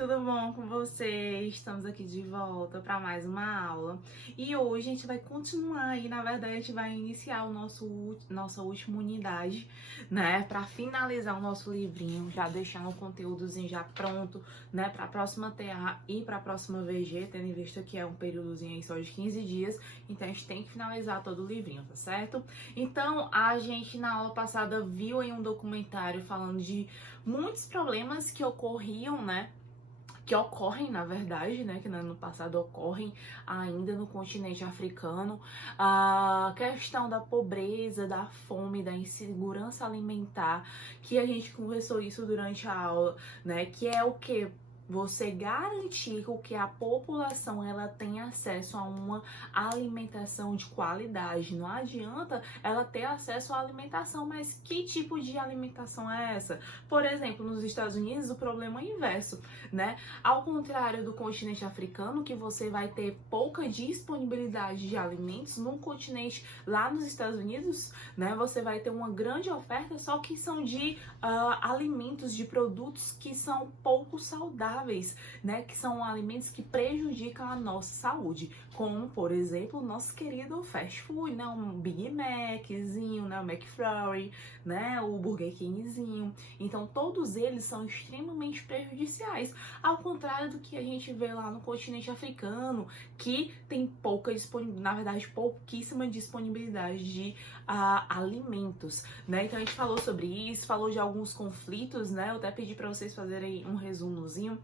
tudo bom com vocês? Estamos aqui de volta para mais uma aula e hoje a gente vai continuar aí, na verdade a gente vai iniciar nossa última unidade, né, para finalizar o nosso livrinho, já deixando o conteúdozinho já pronto, né, para a próxima TA e para a próxima VG, tendo em vista que é um períodozinho aí só de 15 dias, então a gente tem que finalizar todo o livrinho, tá certo? Então a gente na aula passada viu em um documentário falando de muitos problemas que ocorriam, né, que ocorrem, na verdade, né, que no ano passado ocorrem ainda no continente africano, a questão da pobreza, da fome, da insegurança alimentar, que a gente conversou isso durante a aula, né, que é o que? Você garantir que a população ela tenha acesso a uma alimentação de qualidade. Não adianta ela ter acesso à alimentação, mas que tipo de alimentação é essa? Por exemplo, nos Estados Unidos o problema é o inverso, né? Ao contrário do continente africano, que você vai ter pouca disponibilidade de alimentos, no continente lá nos Estados Unidos, né, você vai ter uma grande oferta, só que são de alimentos, de produtos que são pouco saudáveis, né, que são alimentos que prejudicam a nossa saúde, como, por exemplo, o nosso querido fast food, né, um Big Maczinho, né, o McFlurry, né, o Burger Kingzinho. Então, todos eles são extremamente prejudiciais, ao contrário do que a gente vê lá no continente africano, que tem pouca disponibilidade, na verdade, pouquíssima disponibilidade de alimentos, né? Então, a gente falou sobre isso, falou de alguns conflitos, né? Eu até pedi para vocês fazerem um resumozinho.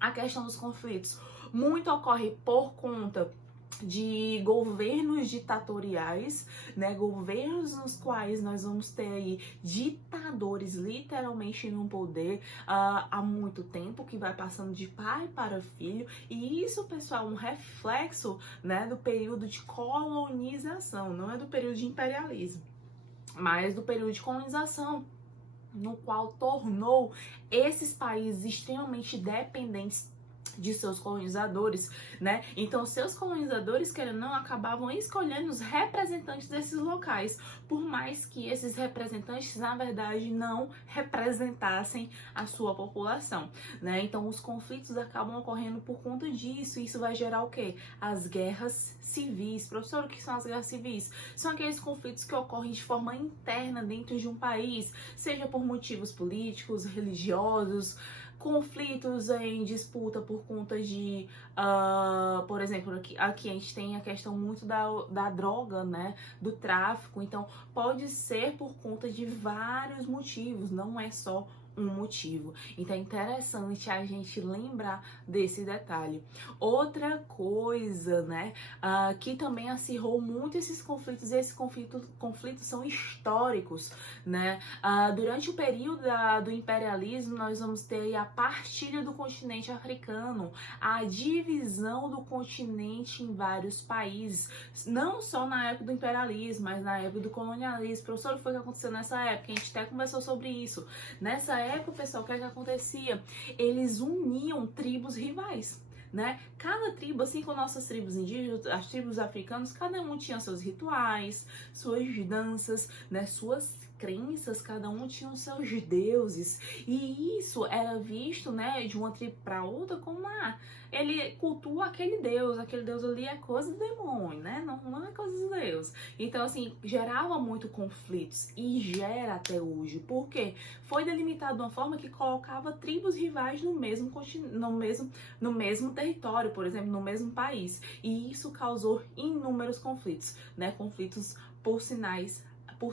A questão dos conflitos muito ocorre por conta de governos ditatoriais, né, governos nos quais nós vamos ter aí ditadores literalmente no poder há muito tempo, que vai passando de pai para filho, e isso, pessoal, é um reflexo, né, do período de colonização, não é do período de imperialismo, mas do período de colonização, no qual tornou esses países extremamente dependentes de seus colonizadores, né? Então, seus colonizadores, querendo ou não, acabavam escolhendo os representantes desses locais, por mais que esses representantes, na verdade, não representassem a sua população, né? Então, os conflitos acabam ocorrendo por conta disso. Isso vai gerar o quê? As guerras civis. Professor, o que são as guerras civis? São aqueles conflitos que ocorrem de forma interna dentro de um país, seja por motivos políticos, religiosos, conflitos em disputa por conta de, por exemplo, aqui a gente tem a questão muito da droga, né, do tráfico. Então, pode ser por conta de vários motivos, não é só um motivo. Então é interessante a gente lembrar desse detalhe. Outra coisa, né, que também acirrou muito esses conflitos, e esses conflitos são históricos, né? Durante o período do imperialismo, nós vamos ter a partilha do continente africano, a divisão do continente em vários países, não só na época do imperialismo, mas na época do colonialismo. Professor, o que foi que aconteceu nessa época? A gente até conversou sobre isso. Nessa época, pessoal, o que acontecia? Eles uniam tribos rivais, né? Cada tribo, assim como nossas tribos indígenas, as tribos africanas, cada um tinha seus rituais, suas danças, né? Suas crenças, cada um tinha os seus deuses, e isso era visto, né, de uma tribo para outra como ele cultua aquele deus ali é coisa do demônio, né, não é coisa de Deus. Então, assim, gerava muito conflitos, e gera até hoje, porque foi delimitado de uma forma que colocava tribos rivais no mesmo território, por exemplo, no mesmo país, e isso causou inúmeros conflitos, né, conflitos por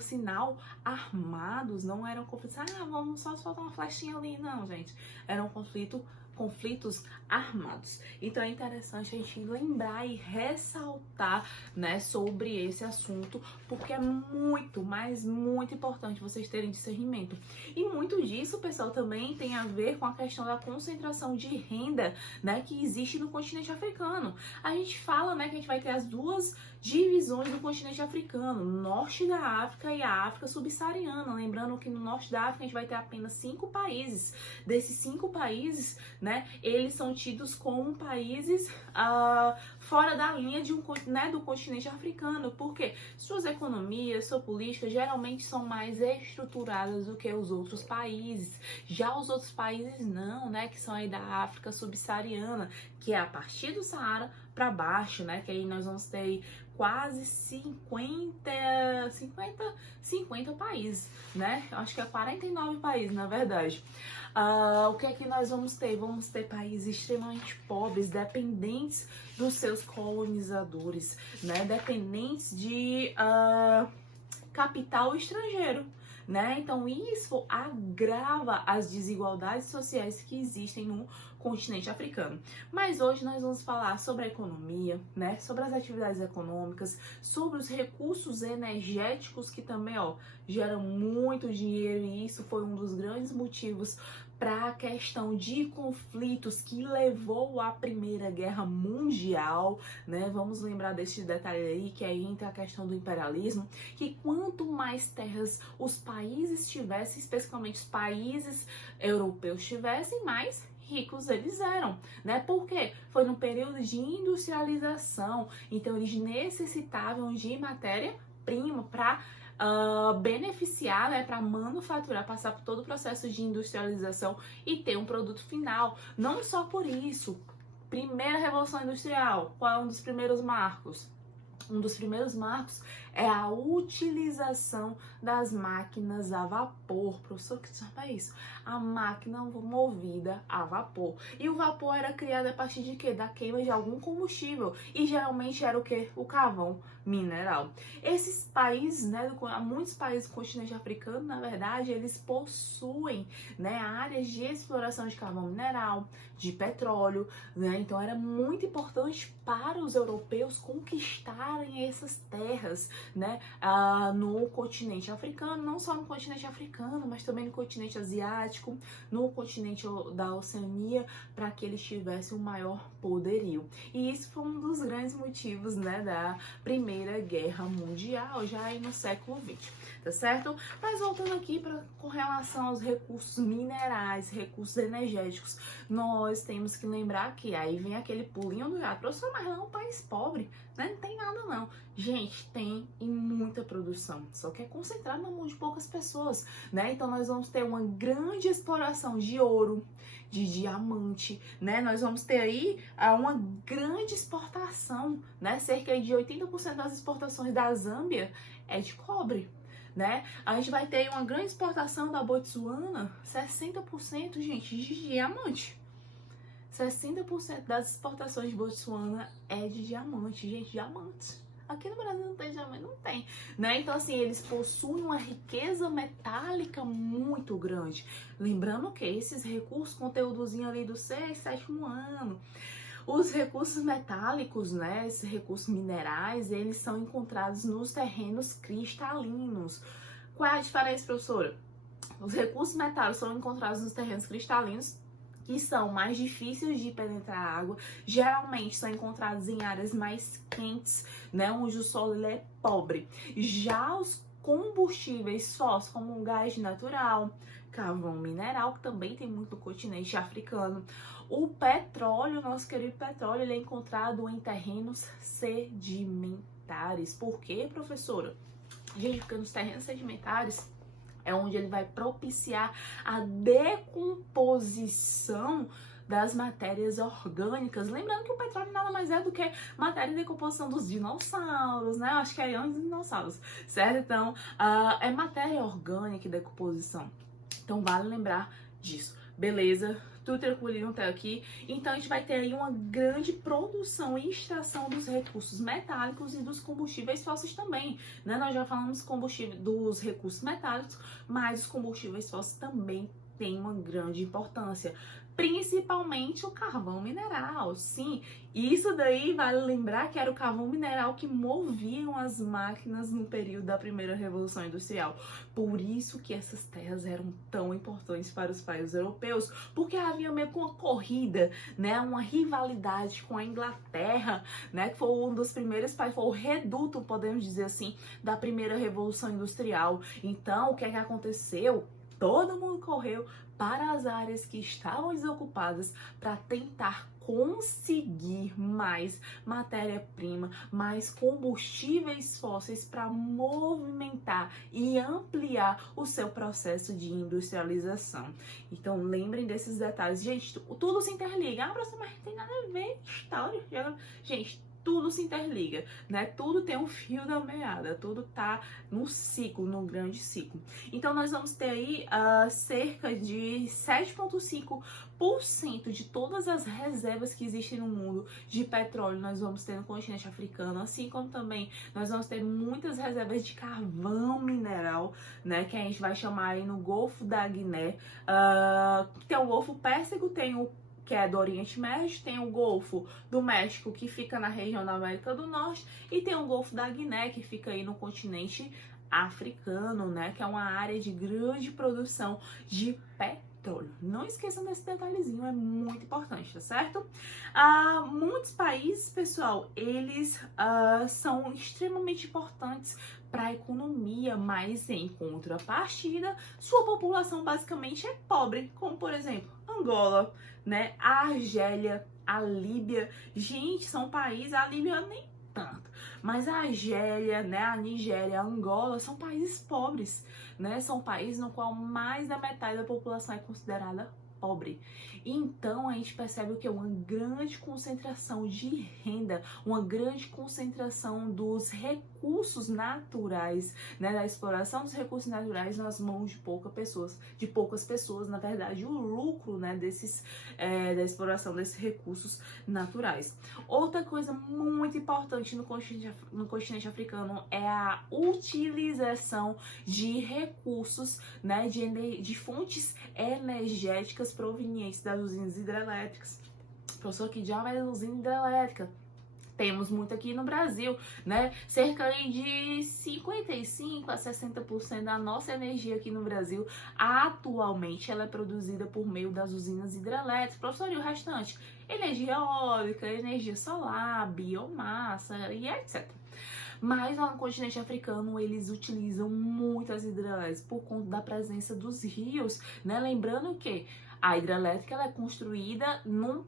sinal, armados. Não eram conflitos, vamos só soltar uma flechinha ali, não, gente. Eram conflitos armados. Então é interessante a gente lembrar e ressaltar, né, sobre esse assunto, porque é muito, mas muito importante vocês terem discernimento. E muito disso, pessoal, também tem a ver com a questão da concentração de renda, né, que existe no continente africano. A gente fala, né, que a gente vai ter as duas divisões do continente africano, norte da África e a África subsaariana. Lembrando que no norte da África a gente vai ter apenas 5 países. Desses 5 países, né, eles são tidos como países fora da linha do continente africano, porque suas economias, sua política geralmente são mais estruturadas do que os outros países. Já os outros países não, né, que são aí da África subsaariana, que é a partir do Saara para baixo, né, que aí nós vamos ter quase 50 países, né? Acho que é 49 países, na verdade. O que é que nós vamos ter? Vamos ter países extremamente pobres, dependentes dos seus colonizadores, né? Dependentes de capital estrangeiro, né? Então isso agrava as desigualdades sociais que existem no continente africano. Mas hoje nós vamos falar sobre a economia, né? Sobre as atividades econômicas, sobre os recursos energéticos que também, geram muito dinheiro, e isso foi um dos grandes motivos para a questão de conflitos que levou à Primeira Guerra Mundial, né? Vamos lembrar desse detalhe aí, que aí entra a questão do imperialismo, que quanto mais terras os países tivessem, especificamente os países europeus tivessem, mais ricos eles eram, né? Por quê? Foi no período de industrialização, então eles necessitavam de matéria-prima para beneficiar, né, para manufaturar, passar por todo o processo de industrialização e ter um produto final. Não só por isso, primeira revolução industrial, qual é um dos primeiros marcos? Um dos primeiros marcos é a utilização das máquinas a vapor. Professor, que sabe é isso? A máquina movida a vapor. E o vapor era criado a partir de quê? Da queima de algum combustível. E geralmente era o quê? O carvão mineral. Esses países, né, muitos países do continente africano, na verdade, eles possuem, né, áreas de exploração de carvão mineral, de petróleo, né? Então era muito importante para os europeus conquistarem essas terras, né, no continente africano, não só no continente africano, mas também no continente asiático, no continente da Oceania, para que eles tivessem um maior poderio. E isso foi um dos grandes motivos, né, da Primeira Guerra Mundial, já aí no século XX, tá certo? Mas voltando aqui com relação aos recursos minerais, recursos energéticos, nós temos que lembrar que aí vem aquele pulinho do gato. Professor, mas não é um país pobre, né? Não tem nada não. Gente, tem e muita produção, só que é concentrado na mão de poucas pessoas, né? Então nós vamos ter uma grande exploração de ouro, de diamante, né? Nós vamos ter aí uma grande exportação, né? Cerca de 80% das exportações da Zâmbia é de cobre, né? A gente vai ter uma grande exportação da Botsuana, 60%, gente, de diamante. 60% das exportações de Botsuana é de diamante, gente, diamantes. Aqui no Brasil não tem diamante, não tem, né? Então, assim, eles possuem uma riqueza metálica muito grande. Lembrando que esses recursos, conteúdozinho ali do 6º, 7º ano. Os recursos metálicos, né, esses recursos minerais, eles são encontrados nos terrenos cristalinos. Qual é a diferença, professora? Os recursos metálicos são encontrados nos terrenos cristalinos, que são mais difíceis de penetrar a água, geralmente são encontrados em áreas mais quentes, né, onde o solo ele é pobre. Já os combustíveis fósseis, como o gás natural, carvão mineral, que também tem muito no continente africano. O petróleo, nosso querido petróleo, ele é encontrado em terrenos sedimentares. Por quê, professora? Gente, porque nos terrenos sedimentares é onde ele vai propiciar a decomposição das matérias orgânicas. Lembrando que o petróleo nada mais é do que matéria de decomposição dos dinossauros, né? Eu acho que é antes dos dinossauros, certo? Então, é matéria orgânica e decomposição. Então, vale lembrar disso. Beleza? Tudo tranquilo até aqui. Então, a gente vai ter aí uma grande produção e extração dos recursos metálicos e dos combustíveis fósseis também, né? Nós já falamos dos recursos metálicos, mas os combustíveis fósseis também têm uma grande importância. principalmente o carvão mineral. Sim, isso daí vale lembrar que era o carvão mineral que moviam as máquinas no período da primeira Revolução Industrial. Por isso que essas terras eram tão importantes para os países europeus, porque havia meio que uma corrida, né, uma rivalidade com a Inglaterra, né, que foi um dos primeiros países, foi o reduto, podemos dizer assim, da primeira Revolução Industrial. Então, o que é que aconteceu? Todo mundo correu para as áreas que estavam desocupadas para tentar conseguir mais matéria-prima, mais combustíveis fósseis para movimentar e ampliar o seu processo de industrialização. Então lembrem desses detalhes. Gente, tudo se interliga. Ah, professor, mas não tem nada a ver história. Gente, tudo se interliga, né? Tudo tem um fio da meada, tudo tá no ciclo, no grande ciclo. Então nós vamos ter aí cerca de 7,5% de todas as reservas que existem no mundo de petróleo nós vamos ter no continente africano, assim como também nós vamos ter muitas reservas de carvão mineral, né? Que a gente vai chamar aí no Golfo da Guiné, tem o Golfo Pérsico, tem o que é do Oriente Médio, tem o Golfo do México, que fica na região da América do Norte, e tem o Golfo da Guiné, que fica aí no continente africano, né, que é uma área de grande produção de petróleo. Não esqueçam desse detalhezinho, é muito importante, tá certo? Muitos países, pessoal, eles são extremamente importantes para a economia, mas em contrapartida, sua população basicamente é pobre, como por exemplo, Angola, né, a Argélia, a Líbia. Gente, são países, a Líbia nem tanto, mas a Argélia, né, a Nigéria, a Angola são países pobres, né? São países no qual mais da metade da população é considerada pobre. Então a gente percebe o que é uma grande concentração de renda, uma grande concentração dos recursos naturais, né, da exploração dos recursos naturais nas mãos de poucas pessoas, na verdade, o lucro, né, da exploração desses recursos naturais. Outra coisa muito importante no continente africano é a utilização de recursos, né, de fontes energéticas provenientes das usinas hidrelétricas. Professor, que diabo é usina hidrelétrica? Temos muito aqui no Brasil, né? Cerca de 55 a 60% da nossa energia aqui no Brasil, atualmente, ela é produzida por meio das usinas hidrelétricas. Professor, e o restante? Energia eólica, energia solar, biomassa e etc. Mas lá no continente africano eles utilizam muito as hidrelétricas por conta da presença dos rios, né? Lembrando que a hidrelétrica ela é construída num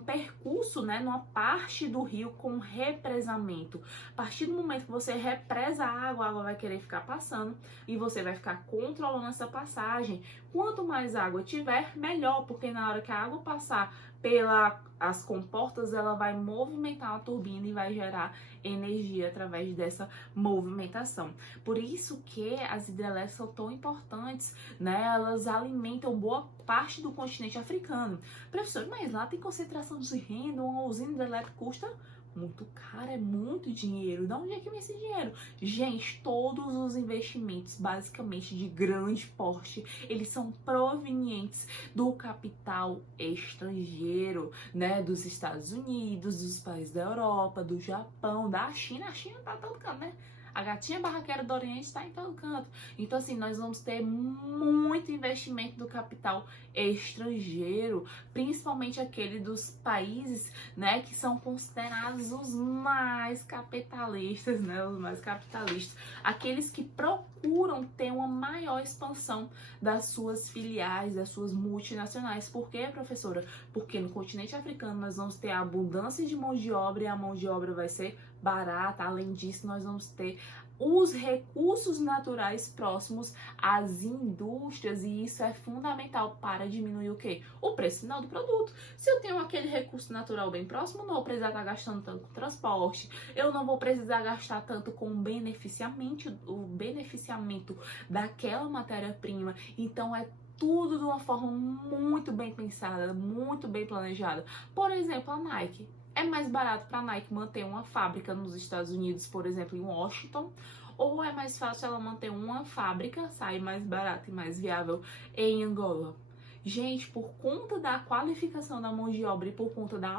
percurso, né, numa parte do rio com represamento. A partir do momento que você represa a água vai querer ficar passando e você vai ficar controlando essa passagem. Quanto mais água tiver, melhor, porque na hora que a água passar pelas comportas, ela vai movimentar a turbina e vai gerar energia através dessa movimentação. Por isso que as hidrelétricas são tão importantes, né? Elas alimentam boa parte do continente africano. Professor, mas lá tem concentração de renda, uma usina hidrelétrica custa muito caro, é muito dinheiro. De onde é que vem esse dinheiro? Gente, todos os investimentos, basicamente de grande porte, eles são provenientes do capital estrangeiro, né? Dos Estados Unidos, dos países da Europa, do Japão, da China. A China tá todo canto, né? A gatinha barraqueira do Oriente está em todo canto. Então, assim, nós vamos ter muito investimento do capital estrangeiro, principalmente aquele dos países, né, que são considerados os mais capitalistas, né, os mais capitalistas. Aqueles que procuram ter uma maior expansão das suas filiais, das suas multinacionais. Por quê, professora? Porque no continente africano nós vamos ter a abundância de mão de obra e a mão de obra vai ser barata. Além disso, nós vamos ter os recursos naturais próximos às indústrias, e isso é fundamental para diminuir o quê? O preço final do produto. Se eu tenho aquele recurso natural bem próximo, não vou precisar estar gastando tanto com transporte, eu não vou precisar gastar tanto com o beneficiamento daquela matéria-prima. Então é tudo de uma forma muito bem pensada, muito bem planejada. Por exemplo, a Nike. É mais barato para a Nike manter uma fábrica nos Estados Unidos, por exemplo, em Washington, ou é mais fácil ela manter uma fábrica, sai mais barato e mais viável em Angola? Gente, por conta da qualificação da mão de obra e por conta da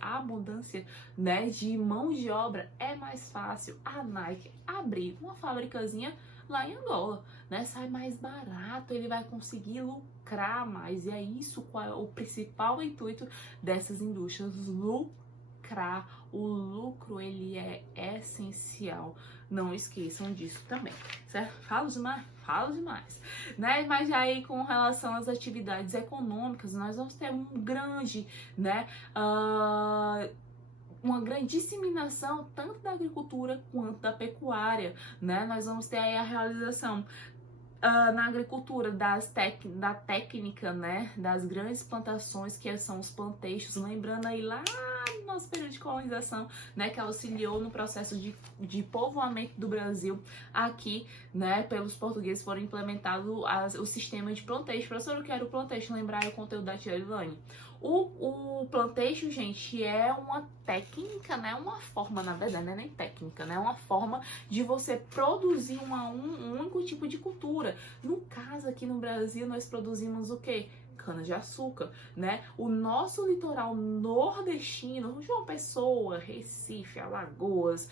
abundância, né, de mão de obra, é mais fácil a Nike abrir uma fabricazinha lá em Angola, né? Sai mais barato, ele vai conseguir lucrar mais. E é isso qual é o principal intuito dessas indústrias, lucrar. O lucro, ele é essencial. Não esqueçam disso também, certo? Falo demais? Falo demais, né? Mas aí, com relação às atividades econômicas, nós vamos ter um grande, né? Uma grande disseminação tanto da agricultura quanto da pecuária, né? Nós vamos ter aí a realização na agricultura da técnica, né? Das grandes plantações que são os planteixos, lembrando aí lá no nosso período de colonização, né? Que auxiliou no processo de povoamento do Brasil aqui, né? Pelos portugueses foram implementados o sistema de planteixo. Professor, eu quero o planteixo, lembrar o conteúdo da tia Ilane. O planteixo, gente, é uma técnica, né? Uma forma, na verdade, não é nem técnica, né? Uma forma de você produzir um único tipo de cultura. No caso, aqui no Brasil, nós produzimos o quê? Cana-de-açúcar, né? O nosso litoral nordestino, João Pessoa, Recife, Alagoas,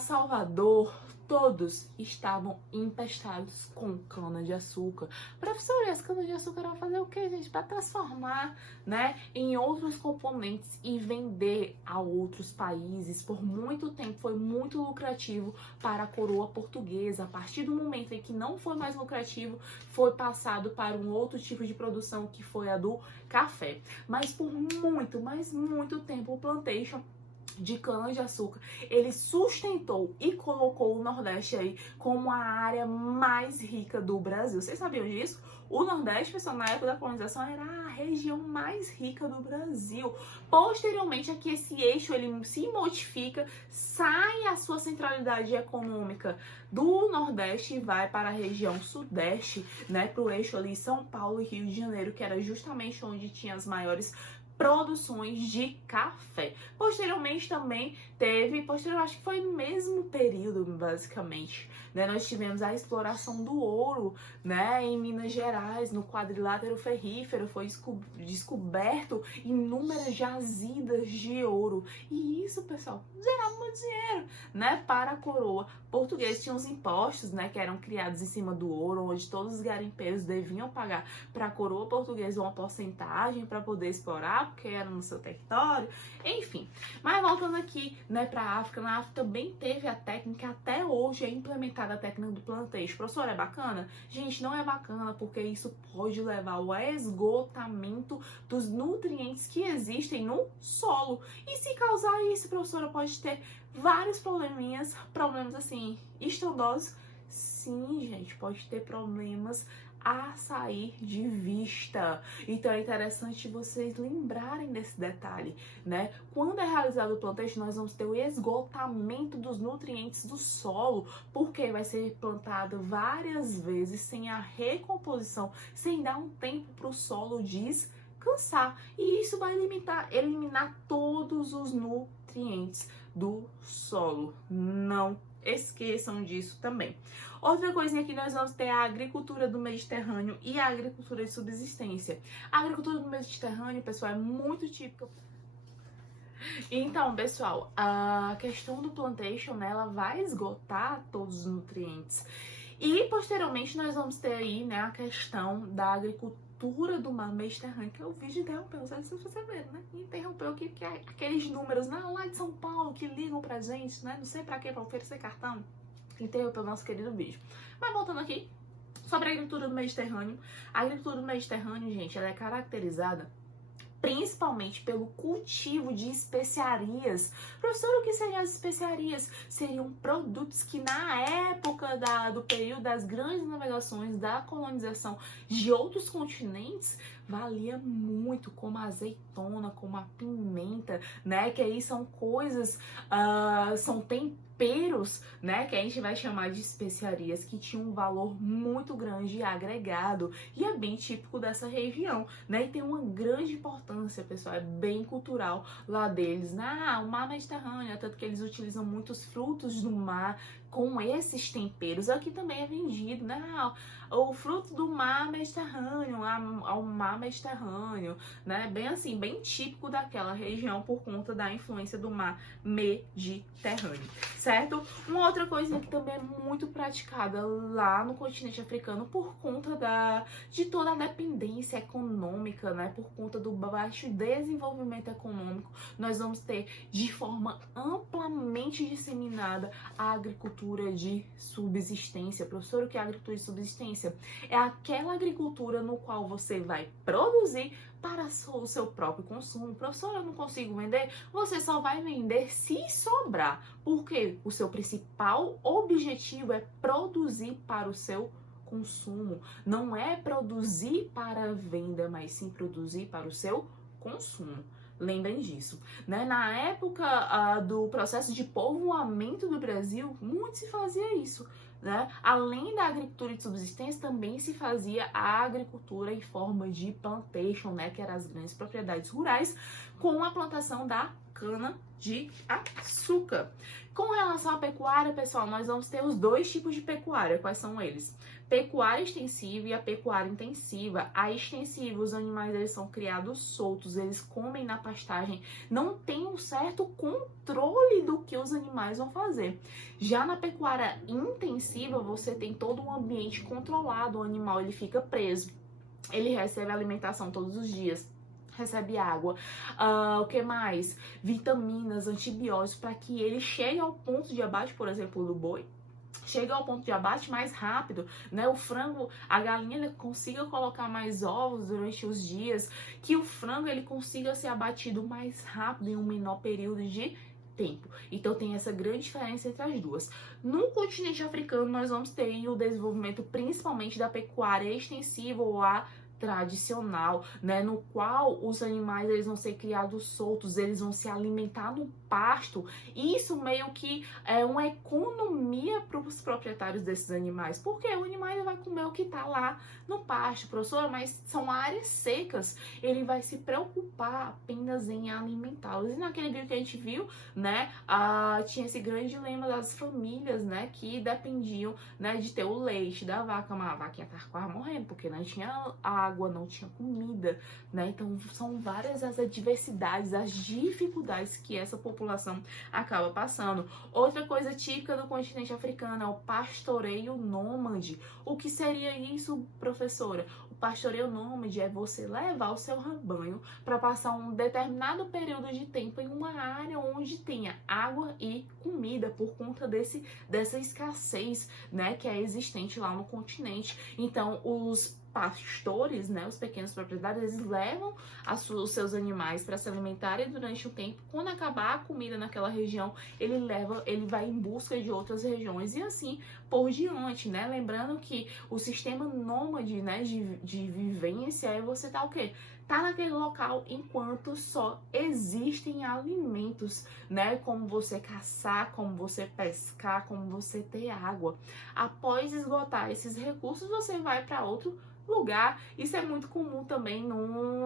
Salvador, todos estavam empestados com cana-de-açúcar. Professor, e as cana-de-açúcar vão fazer o que, gente? Para transformar, né, em outros componentes e vender a outros países. Por muito tempo foi muito lucrativo para a coroa portuguesa. A partir do momento em que não foi mais lucrativo, foi passado para um outro tipo de produção, que foi a do café. Mas por muito, mas muito tempo, o plantation de cana-de-açúcar, ele sustentou e colocou o Nordeste aí como a área mais rica do Brasil. Vocês sabiam disso? O Nordeste, pessoal, na época da colonização, era a região mais rica do Brasil. Posteriormente, aqui esse eixo ele se modifica, sai a sua centralidade econômica do Nordeste e vai para a região Sudeste, né, para o eixo ali São Paulo e Rio de Janeiro, que era justamente onde tinha as maiores produções de café. Posteriormente também acho que foi no mesmo período, basicamente, né, nós tivemos a exploração do ouro, né, em Minas Gerais, no quadrilátero ferrífero, foi descoberto inúmeras jazidas de ouro, e isso, pessoal, gerava muito dinheiro, né, para a coroa portuguesa. Tinha os impostos, né, que eram criados em cima do ouro, onde todos os garimpeiros deviam pagar para a coroa portuguesa uma porcentagem para poder explorar, porque era no seu território, enfim. Mas voltando aqui, né, para a África, na África também teve a técnica, até hoje é implementada a técnica do plantation. Professor, é bacana? Gente, não é bacana, porque isso pode levar ao esgotamento dos nutrientes que existem no solo. E se causar isso, professora, pode ter vários problemas assim, estrondosos. Sim, gente, pode ter problemas a sair de vista. Então é interessante vocês lembrarem desse detalhe, né? Quando é realizado o plantation, nós vamos ter o esgotamento dos nutrientes do solo, porque vai ser plantado várias vezes sem a recomposição, sem dar um tempo para o solo descansar. E isso vai eliminar todos os nutrientes do solo. Não esqueçam disso também. Outra coisinha que nós vamos ter é a agricultura do Mediterrâneo e a agricultura de subsistência. A agricultura do Mediterrâneo, pessoal, é muito típica. Então, pessoal, a questão do plantation, né, ela vai esgotar todos os nutrientes. E, posteriormente, nós vamos ter aí, né, a questão da agricultura do mar Mediterrâneo, que é o vídeo interrompeu, não sei se vocês viram, né? Interrompeu aqui, porque aqueles números, né, lá de São Paulo, que ligam pra gente, né, não sei pra quê, pra oferecer cartão, interrompeu o nosso querido vídeo. Mas voltando aqui, sobre a agricultura do Mediterrâneo. A agricultura do Mediterrâneo, gente, ela é caracterizada principalmente pelo cultivo de especiarias. Professor, o que seriam as especiarias? Seriam produtos que na época do período das grandes navegações, da colonização de outros continentes, valia muito, como a azeitona, como a pimenta, né? Que aí são coisas, são temperos temperos, né, que a gente vai chamar de especiarias, que tinham um valor muito grande e agregado, e é bem típico dessa região, né, e tem uma grande importância, pessoal, é bem cultural lá deles, né, o mar Mediterrâneo, tanto que eles utilizam muitos frutos do mar com esses temperos. Aqui também é vendido, né, o fruto do mar Mediterrâneo, ao mar Mediterrâneo, né, bem assim, bem típico daquela região por conta da influência do mar Mediterrâneo, certo? Uma outra coisa que também é muito praticada lá no continente africano por conta de toda a dependência econômica, né, por conta do baixo desenvolvimento econômico, nós vamos ter de forma amplamente disseminada a agricultura de subsistência. Professor, o que é agricultura de subsistência? É aquela agricultura no qual você vai produzir para o seu próprio consumo. Professor, eu não consigo vender? Você só vai vender se sobrar, porque o seu principal objetivo é produzir para o seu consumo. Não é produzir para venda, mas sim produzir para o seu consumo. Lembrem disso, né? Na época do processo de povoamento do Brasil, muito se fazia isso, né? Além da agricultura de subsistência, também se fazia a agricultura em forma de plantation, né? Que eram as grandes propriedades rurais, com a plantação da cana de açúcar. Com relação à pecuária, pessoal, nós vamos ter os dois tipos de pecuária. Quais são eles? Pecuária extensiva e a pecuária intensiva. A extensiva, os animais eles são criados soltos, eles comem na pastagem, não tem um certo controle do que os animais vão fazer. Já na pecuária intensiva, você tem todo um ambiente controlado, o animal ele fica preso, ele recebe alimentação todos os dias, recebe água, o que mais? Vitaminas, antibióticos, para que ele chegue ao ponto de abate, por exemplo, do boi, chega ao ponto de abate mais rápido, né? O frango, a galinha, ele consiga colocar mais ovos durante os dias, que o frango ele consiga ser abatido mais rápido em um menor período de tempo. Então tem essa grande diferença entre as duas. No continente africano, nós vamos ter o desenvolvimento principalmente da pecuária extensiva ou a tradicional, né, no qual os animais eles vão ser criados soltos, eles vão se alimentar no pasto. Isso meio que é uma economia para os proprietários desses animais, porque o animal ele vai comer o que está lá no pasto, professora, mas são áreas secas, ele vai se preocupar apenas em alimentá-los. E naquele vídeo que a gente viu, né, tinha esse grande dilema das famílias, né, que dependiam, né, de ter o leite da vaca, mas a vaquinha estava quase morrendo, porque não tinha água, não tinha comida, né? Então são várias as adversidades, as dificuldades que essa população acaba passando. Outra coisa típica do continente africano é o pastoreio nômade. O que seria isso, professora? O pastoreio nômade é você levar o seu rebanho para passar um determinado período de tempo em uma área onde tenha água e comida por conta dessa escassez, né, que é existente lá no continente. Então os pastores, né, os pequenos proprietários, eles levam os seus animais para se alimentarem durante o tempo. Quando acabar a comida naquela região, ele vai em busca de outras regiões e assim por diante, né? Lembrando que o sistema nômade, né, de vivência é você tá o quê? Tá naquele local enquanto só existem alimentos, né? Como você caçar, como você pescar, como você ter água. Após esgotar esses recursos, você vai para outro lugar. Isso é muito comum também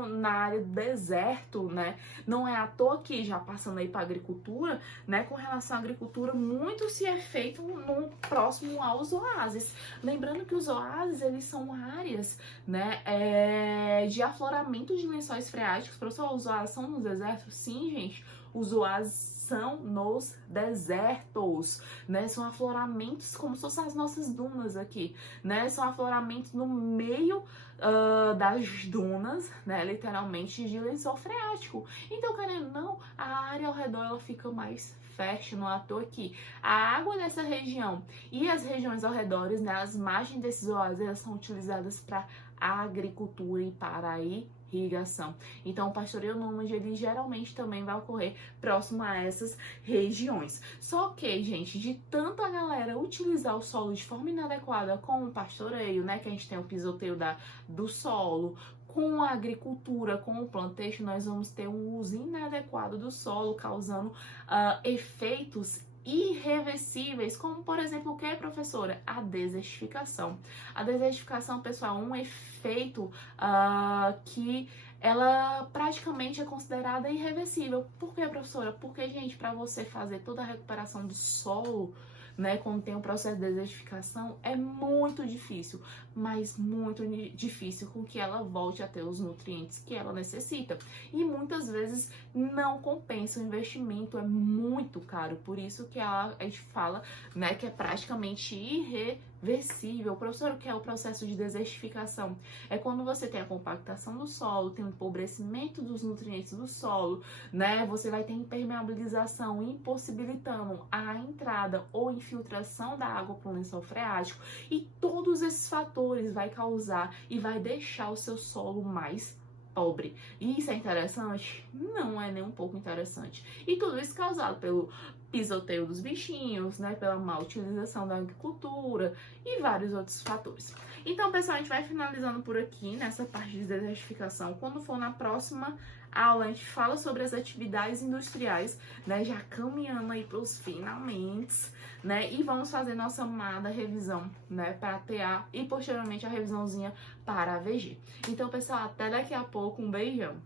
na área do deserto, né? Não é à toa que, já passando aí para agricultura, né? Com relação à agricultura, muito se é feito no próximo aos oásis. Lembrando que os oásis, eles são áreas, né, de afloramento de lençóis freáticos. Professor, os oásis são nos desertos? Sim, gente. Os oásis são nos desertos, né? São afloramentos como se fossem as nossas dunas aqui, né? São afloramentos no meio das dunas, né? Literalmente de lençol freático. Então, querendo ou não, a área ao redor ela fica mais fértil, não é à toa que a água dessa região e as regiões ao redor, né? As margens desses oásis, elas são utilizadas para agricultura e para a irrigação. Então, o pastoreio nômade, ele geralmente também vai ocorrer próximo a essas regiões. Só que, gente, de tanta galera utilizar o solo de forma inadequada com o pastoreio, né, que a gente tem o pisoteio do solo, com a agricultura, com o plantation, nós vamos ter um uso inadequado do solo, causando efeitos irreversíveis, como por exemplo o que, professora? A desertificação. A desertificação, pessoal, é um efeito que ela praticamente é considerada irreversível. Por quê, professora? Porque, gente, para você fazer toda a recuperação do solo, né, quando tem um processo de desertificação, é muito difícil, mas muito difícil com que ela volte a ter os nutrientes que ela necessita. E muitas vezes não compensa, o investimento é muito caro, por isso que a gente fala, né, que é praticamente irreversível. Professor, o que é o processo de desertificação? É quando você tem a compactação do solo, tem o empobrecimento dos nutrientes do solo, né, você vai ter impermeabilização, impossibilitando a entrada ou infiltração da água para o lençol freático, e todos esses fatores vai causar e vai deixar o seu solo mais pobre. E isso é interessante? Não é nem um pouco interessante. E tudo isso causado pelo pisoteio dos bichinhos, né, pela má utilização da agricultura e vários outros fatores. Então, pessoal, a gente vai finalizando por aqui nessa parte de desertificação. Quando for na próxima aula, a gente fala sobre as atividades industriais, né, já caminhando aí para os finalmente, né, e vamos fazer nossa amada revisão, né, para a TA e posteriormente a revisãozinha para a VG. Então, pessoal, até daqui a pouco, um beijão!